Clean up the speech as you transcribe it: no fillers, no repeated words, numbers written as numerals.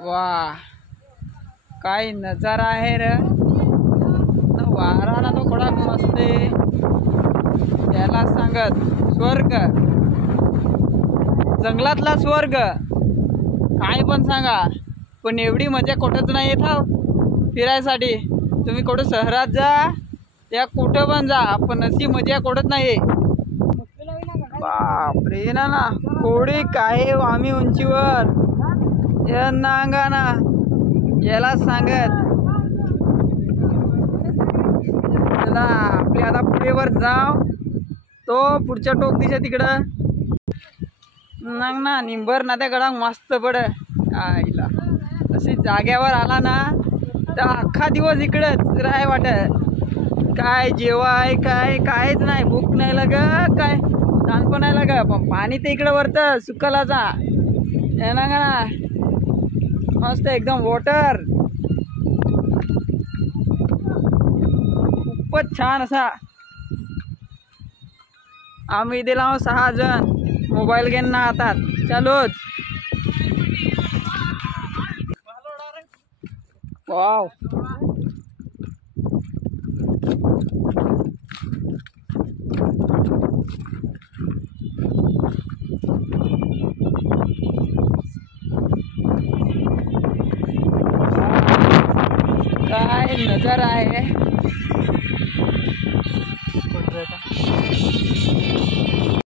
वाह, काय नजारा आहे रे. वारा ना तो कडक मस्ते याला सांगत स्वर्ग, जंगलातला स्वर्ग. काय पण सांगा, पण एवढी मजा कुठंच नाही येत फिरायसाठी. तुम्ही कुठं शहरात जा या कुठं पण जा, पण अशी मजा कुठंच नाही. बापरे ना कोडी काय आम्ही उंचीवर नांगा ना याला सांगत. चला आपली आता पुढेवर जाव, तो पुढच्या टोक दिशा तिकडं ना निंबर ना त्या गडांग मस्त पड आईला. अशी जाग्यावर आला ना तर अख्खा दिवस इकडंच राहाय वाटत. काय जेवाय काय कायच नाही, भूक नाही लाग, काय ताणपण नाही लाग. पण पाणी ते इकडं वरतं सुकलाचा ना का ना मस्त एकदम वॉटर. खूपच छान असा. आम्ही दिला 6 जण मोबाईल घेऊन ना हातात चालूच. वाव काय नजारा आहे.